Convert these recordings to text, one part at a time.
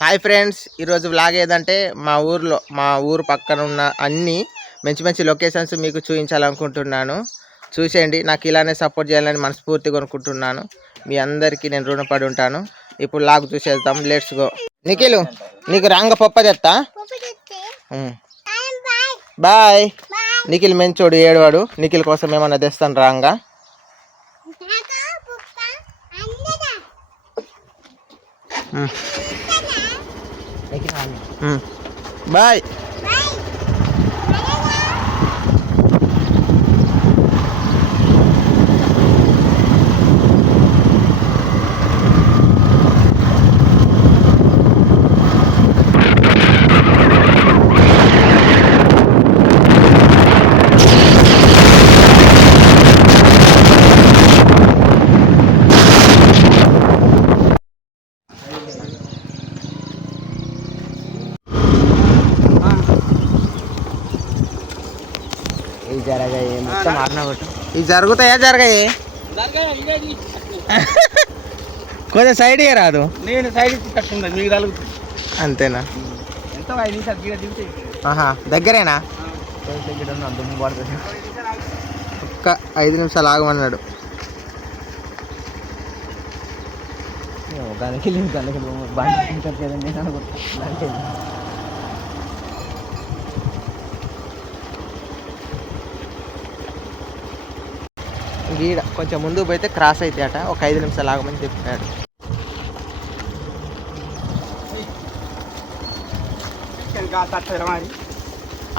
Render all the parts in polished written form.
Hi friends, ఈరోజు vlog ఏదంటే మా ఊరు పక్కన ఉన్న అన్ని మంచి మంచి లొకేషన్స్ మీకు చూపించాలనుకుంటున్నాను. చూసేయండి. నాకు ఇలానే సపోర్ట్ చేయాలని మనస్ఫూర్తిగా అనుకుంటున్నాను. మీ అందరికీ నేను రుణపడి ఉంటాను. ఇప్పుడు లాగ్ చూసేద్దాం. Let's go. నిఖిల్, నీకు రాంగ పప్ప తెత్తా. బాయ్. నిఖిల్ మెంచోడు, ఏడవాడు. నిఖిల్ కోసం ఏమన్నా తెస్తాను రాంగా. బాయ్. ఇవి జరుగుతాయా? జరగాయి. కొంచెం సైడ్ రాదు. నేను సైడ్ ఇచ్చి మీకు తగులుతుంది. అంతేనా? ఎంతో 5 నిమిషాలు ఆహా, దగ్గరేనా? ఒక్క 5 నిమిషాలు ఆగమన్నాడు. గీడ కొంచెం ముందుకు పోతే క్రాస్ అయితే అట. ఒక 5 నిమిషాలు ఆగమని చెప్పాడు.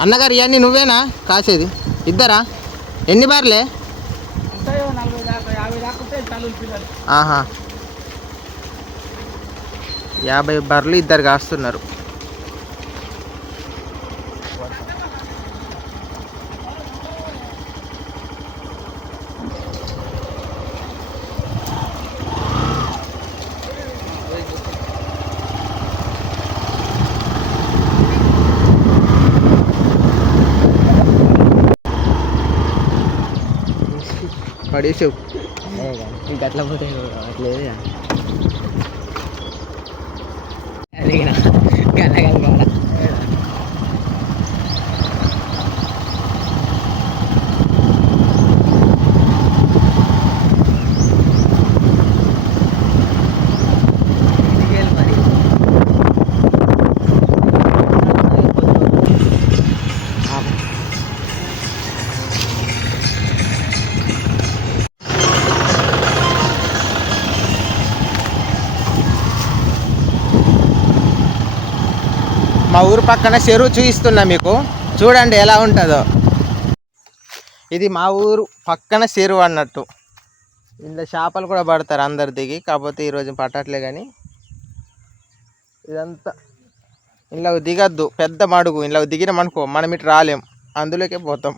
అన్నగారు, ఇవన్నీ నువ్వేనా కాసేది? ఇద్దరా? ఎన్ని బార్లే? ఆహా, 50 బర్రెలు ఇద్దరు కాస్తున్నారు. పడేసావు. అట్లా పోతే అట్లేదు. మా ఊరు పక్కన చెరువు చూపిస్తున్నా మీకు. చూడండి ఎలా ఉంటుందో. ఇది మా ఊరు పక్కన చెరువు అన్నట్టు. ఇందులో చేపలు కూడా పడతారు అందరు దిగి. కాకపోతే ఈరోజు పట్టట్లే. కానీ ఇదంతా ఇంట్లో దిగద్దు, పెద్ద మడుగు. ఇంట్లో దిగినామనుకో మనం ఇటు రాలేం, అందులోకే పోతాం.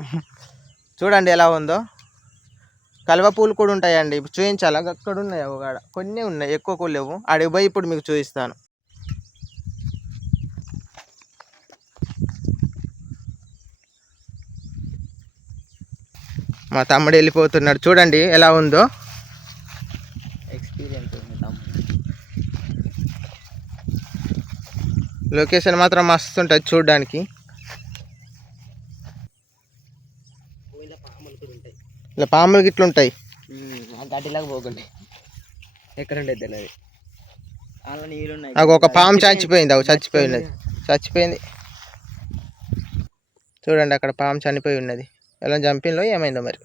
చూడండి ఎలా ఉందో. కలువ పూలు కూడా ఉంటాయండి. చూపించాలా? అక్కడ ఉన్నాయి, ఒక కొన్ని ఉన్నాయి, ఎక్కువ కూడా లేవు. ఆడికి పోయి ఇప్పుడు మీకు చూపిస్తాను. మా తమ్ముడు వెళ్ళిపోతున్నాడు. చూడండి ఎలా ఉందో. ఎక్స్పీరియన్స్ లొకేషన్ మాత్రం మస్తు ఉంటుంది చూడడానికి. ఇలా పాములు గిట్లు ఉంటాయి. గడ్డిలాగా పోకుండా ఎక్కడ ఉండేది తెలియదు. అలా నీళ్ళున్నాయి. నాకు ఒక పాము చచ్చిపోయింది. అవి చచ్చిపోయింది. చూడండి అక్కడ పాము చనిపోయి ఉన్నది. ఎలా జంపింగ్లో ఏమైందో మరి.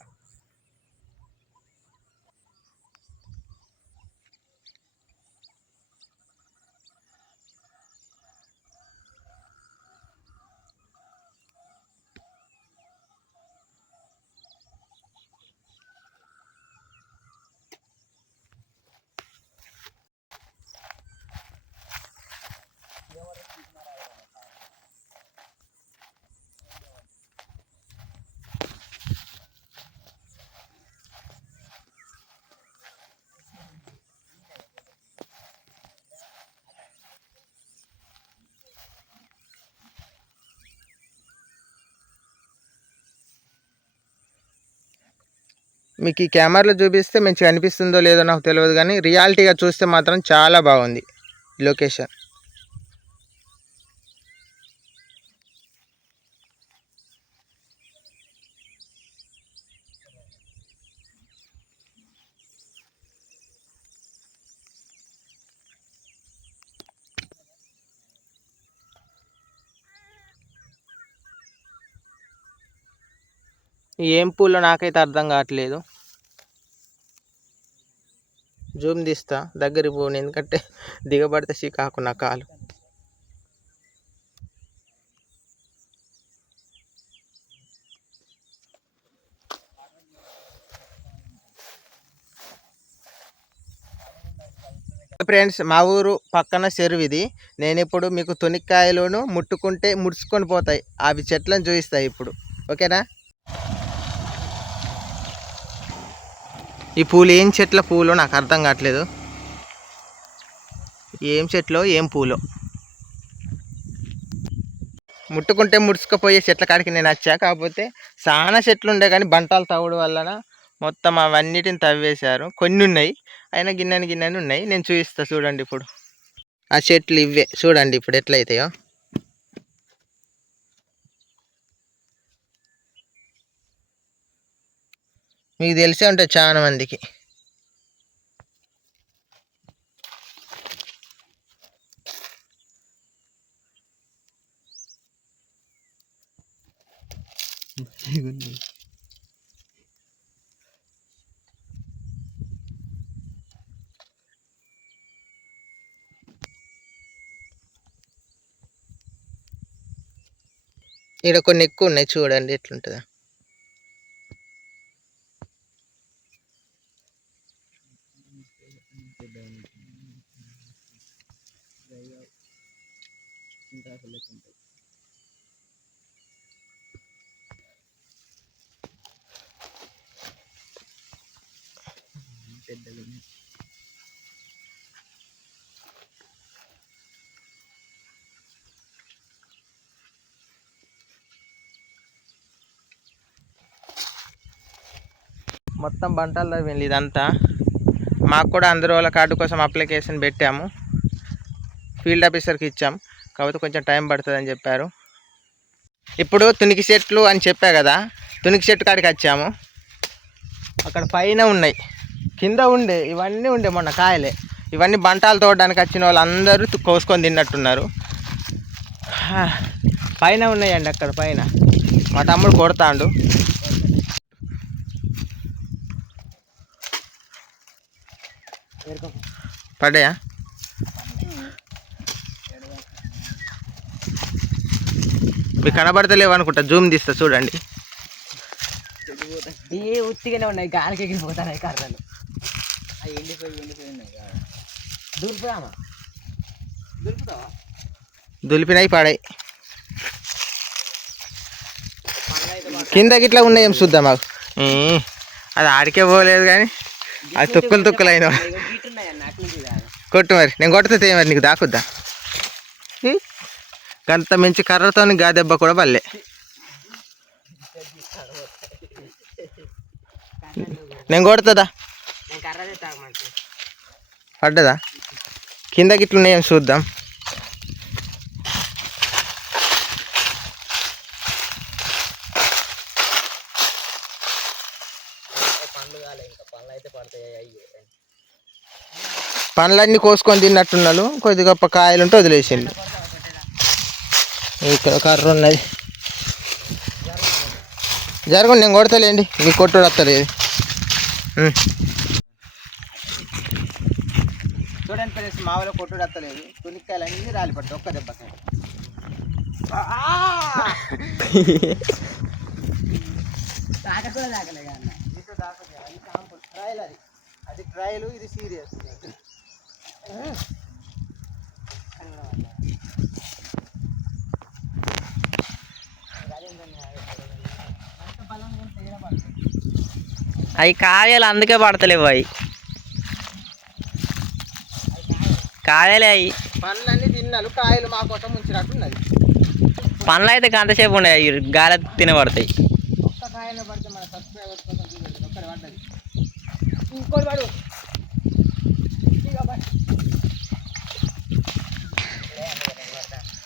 మీకు ఈ కెమెరాలో చూపిస్తే మంచిగా అనిపిస్తుందో లేదో నాకు తెలియదు, కానీ రియాలిటీగా చూస్తే మాత్రం చాలా బాగుంది లొకేషన్. ఏం పూలో నాకైతే అర్థం కావట్లేదు. జూమ్ తీస్తా, దగ్గరికి పోను, ఎందుకంటే దిగబడితే చికాకు నా కాలు. ఫ్రెండ్స్, మా ఊరు పక్కన చెరువు ఇది. నేను ఇప్పుడు మీకు తునిక్కాయలను ముట్టుకుంటే ముడుచుకొని పోతాయి, అవి చెట్లను చూపిస్తాయి ఇప్పుడు. ఓకేనా? ఈ పూలు ఏం చెట్ల పూలు నాకు అర్థం కావట్లేదు. ఏం చెట్లో ఏం పూలో. ముట్టుకుంటే ముడుచుకుపోయే చెట్ల కాడికి నేను వచ్చా. కాకపోతే చాలా చెట్లు ఉండే కానీ బంటాలు తవ్వడం వలన మొత్తం అవన్నిటిని తవ్వేశారు. కొన్ని ఉన్నాయి, అయినా గిన్నెని ఉన్నాయి. నేను చూపిస్తా చూడండి. ఇప్పుడు ఆ చెట్లు ఇవే చూడండి ఇప్పుడు ఎట్లయితాయో. మీకు తెలిసే ఉంటుంది చాలా మందికి. ఇక్కడ కొన్ని ఎక్కువ ఉన్నాయి, చూడండి ఎట్లుంటుందా. మొత్తం బంటాల్లో వెళ్ళి ఇదంతా. మాకు కూడా అందరూ వాళ్ళ కార్డు కోసం అప్లికేషన్ పెట్టాము, ఫీల్డ్ ఆఫీసర్కి ఇచ్చాం. కాకపోతే కొంచెం టైం పడుతుందని చెప్పారు. ఇప్పుడు తునికి చెట్లు అని చెప్పా కదా, తునికి చెట్టు కాడికి వచ్చాము. అక్కడ పైన ఉన్నాయి, కింద ఉండే ఇవన్నీ ఉండే మొన్న కాయలే. ఇవన్నీ బంటాలు తోడడానికి వచ్చిన వాళ్ళందరూ కోసుకొని తిన్నట్టున్నారు. పైన ఉన్నాయండి, అక్కడ పైన మా తమ్ముడు కొడతాండు. పడ్డాయా? మీకు కనబడతలేవు అనుకుంటా, జూమ్ తీస్తా చూడండి. ఉత్తిగానే ఉన్నాయి, గాలికి ఎగిరిపోతున్నాయి కర్రలు. దులిపినాయి పడాయి. కింద గిట్లా ఉన్నాయి, ఏం చూద్దాం. మాకు అది ఆడికే పోలేదు కానీ అది తుక్కులు అయిన. కొట్టు మరి, నేను కొట్టుతే మరి నీకు దాకుద్దా? గంత మంచి కర్రతో గా దెబ్బ కూడా పల్లె. నేను కొడుతుందా? పడ్డదా? కింద గిట్లు ఉన్నాయేం చూద్దాం. పండ్లన్నీ కోసుకొని తిన్నట్టున్నాడు. కొద్ది గొప్ప కాయలుంటే వదిలేసిండు. ఇక్కడ కర్ర ఉన్నది, జరగండి, నేను కొడతలేండి, మీకు కొట్టుడు వస్తలేదు. చూడండి ఫ్రెండ్స్, మామూలుగా కొట్టుడు వస్తలేదు. తునిక్కాయలు అన్నీ రాలిపడ్డాయి ఒక్క దెబ్బకి. ట్రయల్ అది ట్రయల్, ఇది సీరియస్. అవి కాయలు అందుకే పడతలేవు. అవి కాయలే. అవి పండ్లన్నీ తిన్నాను, కాయలు మా కోసం ఉంచినట్టున్నది. పండ్లు అయితే గంటసేపు ఉండే, అవి గాలి తినబడతాయి. ఒక్క కాయలు పడితే మన సబ్స్క్రైబర్స్ కోసం చూడండి. ఒక్కటి పడ్డది, ఇంకోటి పడు.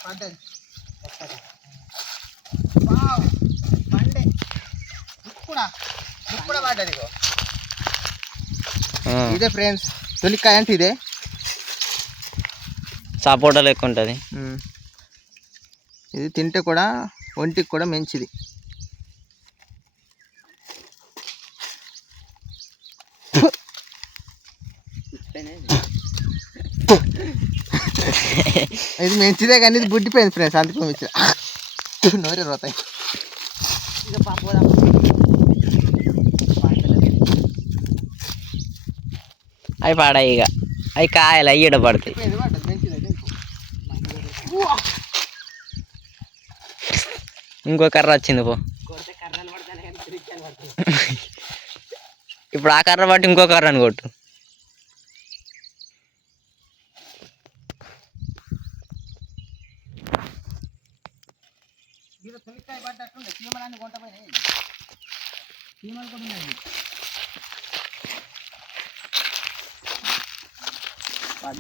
పడ్డది పండే కూడా పడ్డది. ఇదే ఫ్రెండ్స్ తొలికాయ అంటే ఇదే. సపోటా లెక్క ఉంటుంది. ఇది తింటే కూడా ఒంటికి కూడా మంచిది. ఇది మంచిదే కానీ ఇది బుడ్డిపోయింది ఫ్రెండ్స్, అందుకు మంచిది. నోరే రోతాయి. ఇక పాప అవి పాడాయి, ఇక అవి కాయలు అయ్యి పడతాయి. ఇంకో కర్ర వచ్చింది పో. ఇప్పుడు ఆ కర్ర పట్టి ఇంకో కర్రని కొట్టు.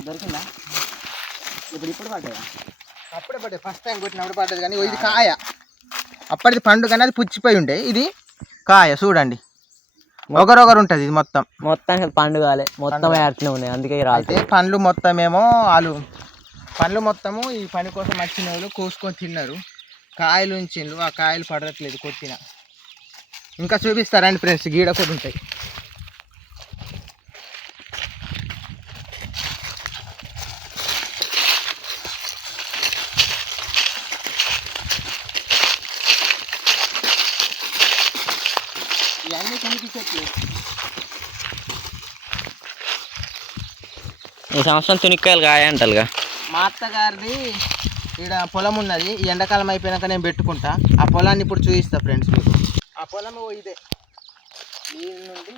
దొరికిందా? ఇప్పుడు పడ్డాయా? అప్పుడే పడ్డాయి, ఫస్ట్ టైం కొట్టినప్పుడు పడ్డది. కానీ ఇది కాయ, అప్పటిది పండు కానీ అది పుచ్చిపోయి ఉండే. ఇది కాయ చూడండి, ఒకరొకరు ఉంటుంది. ఇది మొత్తం పండు కాలే, మొత్తం అట్లే ఉన్నాయి, అందుకే అయితే పండ్లు మొత్తమేమో వాళ్ళు పండ్లు మొత్తము ఈ పని కోసం వచ్చిన వాళ్ళు కోసుకొని తిన్నారు. కాయలు ఉంచిండ్రు, ఆ కాయలు పడట్లేదు కొట్టిన. ఇంకా చూపిస్తారండి ఫ్రెండ్స్, గీడ కూడా ఉంటాయి. ఇవన్నీ కనిపించట్లేదు. ఈ సంవత్సరం తునిక్కాయలు కాయ అంటారుగా. మా అత్తగారిది ఇక్కడ పొలం ఉన్నది, ఈ ఎండాకాలం అయిపోయినాక నేను పెట్టుకుంటా. ఆ పొలాన్ని ఇప్పుడు చూపిస్తా ఫ్రెండ్స్ మీకు. ఆ పొలం ఇదే, దీని నుండి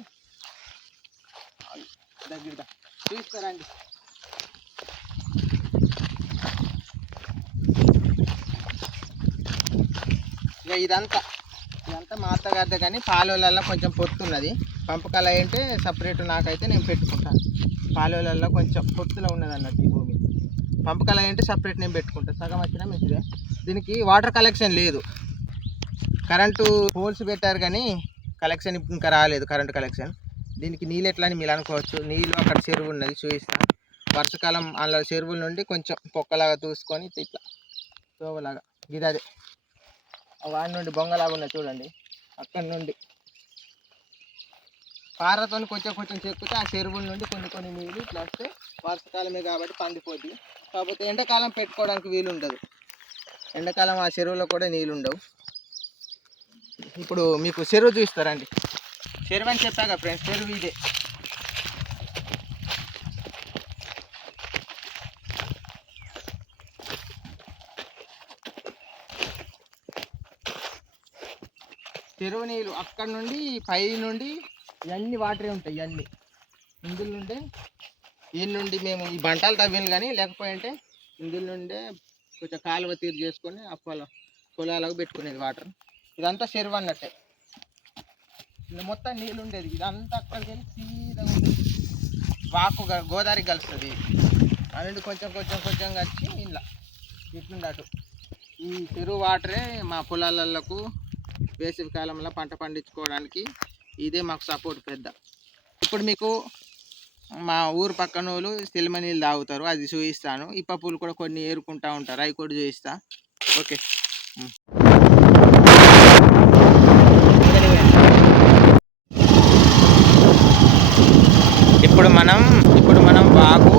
దగ్గర చూపిస్తారండి. ఇక ఇదంతా మా అత్తగారిదే, కానీ పాలల్లో కొంచెం పొత్తున్నది. పంపకాలు అంటే సపరేట్ నాకైతే నేను పెట్టుకుంటాను. పాలల్లో కొంచెం పొత్తులో ఉన్నది అన్నట్టు ఈ భూమి. పంపకాలు అంటే సపరేట్ నేను పెట్టుకుంటాను. సగం వచ్చినా మంచిదే. దీనికి వాటర్ కలెక్షన్ లేదు, కరెంటు పోల్స్ పెట్టారు కానీ కలెక్షన్ ఇంకా రాలేదు, కరెంటు కలెక్షన్. దీనికి నీళ్ళు ఎట్లా అని మీరు అనుకోవచ్చు. నీళ్ళు అక్కడ చెరువు ఉన్నది, చూపిస్తాను. వర్షాకాలం అందులో చెరువుల నుండి కొంచెం పొక్కలాగా చూసుకొని ఇట్లా తోవలాగా గిదదే వాడి నుండి బొంగలాగా ఉన్నది చూడండి. అక్కడి నుండి పారతో కొంచెం కొంచెం చెక్కితే ఆ చెరువుల నుండి కొన్ని నీళ్ళు ఇట్లా వస్తే వర్షాకాలమే కాబట్టి పండిపోద్ది. కాకపోతే ఎండాకాలం పెట్టుకోవడానికి వీలు ఉండదు. ఎండాకాలం ఆ చెరువులో కూడా నీళ్ళు ఉండవు. ఇప్పుడు మీకు చెరువు చూస్తారండి. చెరువు అని చెప్పాక ఫ్రెండ్స్, చెరువు ఇదే. చెరువు నీళ్ళు అక్కడ నుండి పై నుండి ఇవన్నీ వాటరే ఉంటాయి. ఇవన్నీ ఇందులో నుండే, ఈ నుండి మేము ఈ బంటాలు తవ్విన కానీ లేకపోయింటే ఇందులో నుండే కొంచెం కాలువ తీరు చేసుకొని ఆ పొలాలకు పెట్టుకునేది వాటర్. ఇదంతా చెరువు అన్నట్టే, ఇలా మొత్తం నీళ్ళు ఉండేది. ఇదంతా అక్కడికి వెళ్ళి సీదా వాకు గోదావరికి కలుస్తుంది. అది కొంచెం వచ్చి ఇలా ఇట్లుండి అటు ఈ చెరువు వాటరే మా పొలాలకు వేసవి కాలంలో పంట పండించుకోవడానికి ఇదే మాకు సపోర్ట్ పెద్ద. ఇప్పుడు మీకు మా ఊరు పక్కన వాళ్ళు సిల్మ నీళ్ళు తాగుతారు, అది చూపిస్తాను. ఇప్ప పూలు కూడా కొన్ని ఏరుకుంటూ ఉంటారు, అవి కూడా చూపిస్తా. ఓకే, ఇప్పుడు మనం వాగు,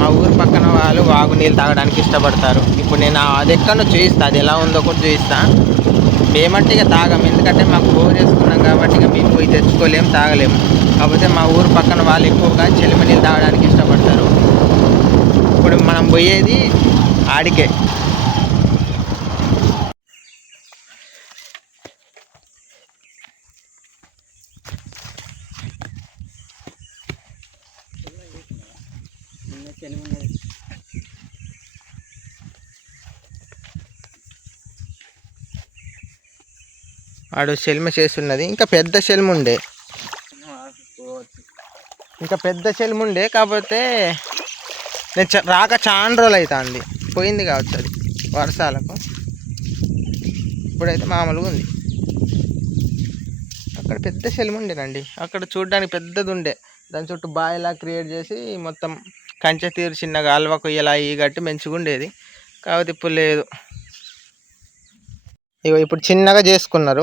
మా ఊరు పక్కన వాళ్ళు వాగు నీళ్ళు తాగడానికి ఇష్టపడతారు. ఇప్పుడు నేను అది ఎక్కడో చూపిస్తా, అది ఎలా ఉందో కూడా చూపిస్తా. మేమంటే ఇక తాగం, ఎందుకంటే మాకు బోర్ చేసుకున్నాం కాబట్టి ఇక మేము పోయి తెచ్చుకోలేము, తాగలేము. కాకపోతే మా ఊరు పక్కన వాళ్ళు ఎక్కువగా చెలిమ నీళ్ళు తాగడానికి ఇష్టపడతారు. ఇప్పుడు మనం పోయేది ఆడికే. ఆడు సెల్మ చేస్తున్నది. ఇంకా పెద్ద సెల్మ ఉండే కాకపోతే నేను రాక చాలా రోజులు అవుతుంది, పోయింది కావచ్చు అది వర్షాలకు. ఇప్పుడైతే మామూలుగా ఉంది. అక్కడ పెద్ద సెల్మ ఉండేనండి, అక్కడ చూడడానికి పెద్దది ఉండే. దాని చుట్టూ బాయిలా క్రియేట్ చేసి మొత్తం కంచె తీరు చిన్నగా అల్వ కొయ్యలా ఈ గట్టి మంచిగా ఉండేది. కాకపోతే ఇప్పుడు లేదు. ఇగో ఇప్పుడు చిన్నగా చేసుకున్నారు.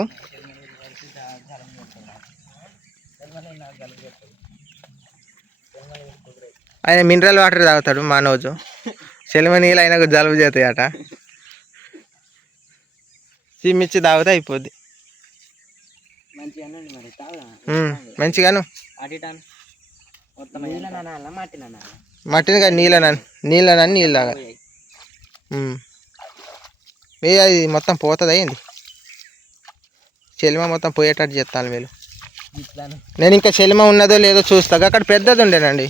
ఆయన మినరల్ వాటర్ తాగుతాడు మనోజు. చెలిమ నీళ్ళు ఆయనకు జలుబు చేస్తాయి అట. సిమ్మిచ్చి తాగితే అయిపోద్ది. మంచిగాను మట్టిని కానీ నీళ్ళని నీళ్ళు తాగాలి. అది మొత్తం పోతుంది అయింది. చెలిమ మొత్తం పోయేటట్టు చెప్తాను వీళ్ళు. నేను ఇంకా చెలిమ ఉన్నదో లేదో చూస్తా. అక్కడ పెద్దది ఉండేనండి,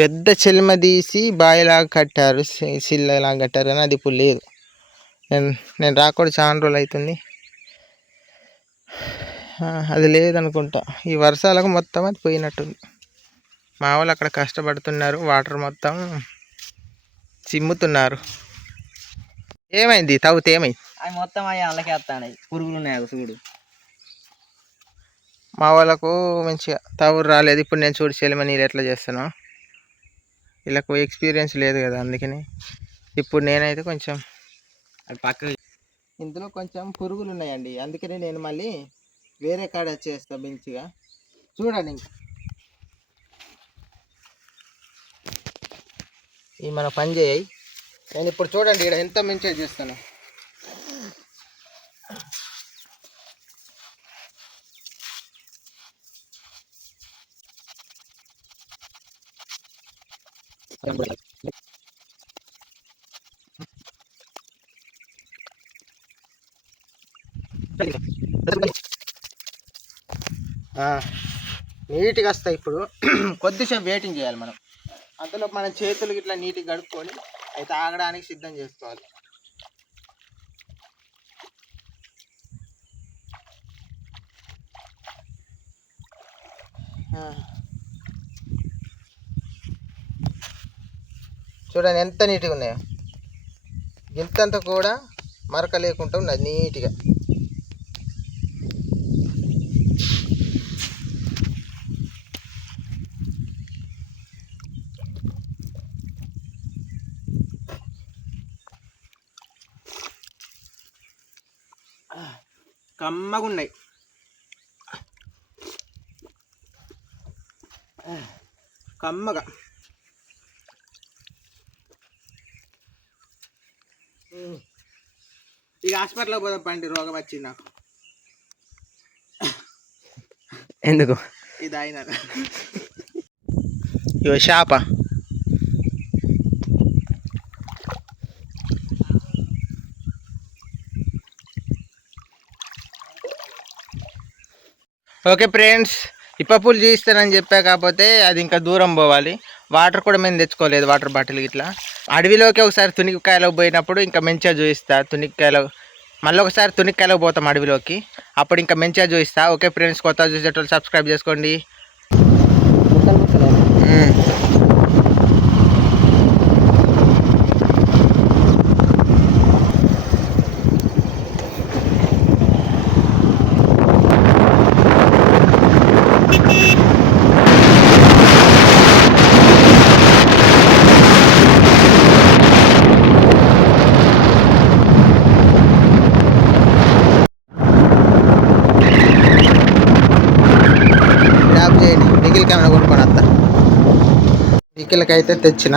పెద్ద చెలిమ తీసి బాయిలాగా కట్టారు, సిల్లలాగా కట్టారు, కానీ అది ఇప్పుడు లేదు. నేను రాకూడదు, చాలా రోజులు అవుతుంది. అది లేదనుకుంటా. ఈ వర్షాలకు మొత్తం అది పోయినట్టుంది. మా వాళ్ళు అక్కడ కష్టపడుతున్నారు, వాటర్ మొత్తం చిమ్ముతున్నారు. ఏమైంది తాగితే ఏమైంది? అవి మొత్తం అవి అల్లకే వస్తాయి, పురుగులు ఉన్నాయి చూడు. మా వాళ్ళకు మంచిగా తవురు రాలేదు. ఇప్పుడు నేను చూడు చెలిమ నీళ్ళు ఎట్లా చేస్తాను. వీళ్ళకు ఎక్స్పీరియన్స్ లేదు కదా, అందుకని ఇప్పుడు నేనైతే కొంచెం అది పక్క. ఇందులో కొంచెం పురుగులు ఉన్నాయండి, అందుకని నేను మళ్ళీ వేరే కాడ చేస్తా మంచిగా. చూడండి ఇంకా ఈ మన పని చేయి. నేను ఇప్పుడు చూడండి ఇక్కడ ఎంత మంచిగా చేస్తాను. నీట్గా వస్తాయి. ఇప్పుడు కొద్దిసేపు వెయిటింగ్ చేయాలి మనం. అందులో మనం చేతులు ఇట్లా నీట్గా గడుపుకొని అయితే తాగడానికి సిద్ధం చేసుకోవాలి. చూడండి ఎంత నీట్గా ఉన్నాయో. ఇంతంతా కూడా మరక లేకుండా ఉన్నది నీట్గా. కమ్మగా ఉన్నాయి. కమ్మగా ఇక హాస్పిటల్కి పోదాం పండి, రోగం వచ్చింది నాకు. ఎందుకు ఇది అయినా ఇవ షాప. ఓకే ఫ్రెండ్స్, ఇప్పపూలు చూపిస్తానని చెప్పా, కాకపోతే అది ఇంకా దూరం పోవాలి. వాటర్ కూడా మేము తెచ్చుకోలేదు, వాటర్ బాటిల్ ఇట్లా. అడవిలోకి ఒకసారి తునిక్కాయలకు పోయినప్పుడు ఇంకా మంచిగా చూపిస్తా. మళ్ళీ ఒకసారి తునిక్కాయలకు పోతాం అడవిలోకి, అప్పుడు ఇంకా మంచిగా చూపిస్తా. ఓకే ఫ్రెండ్స్, కొత్త చూసేటోళ్ళు సబ్స్క్రైబ్ చేసుకోండి. నిఖిల్కి ఏమైనా కొనుక్కొని వస్తా. నిఖిల్కి అయితే తెచ్చిన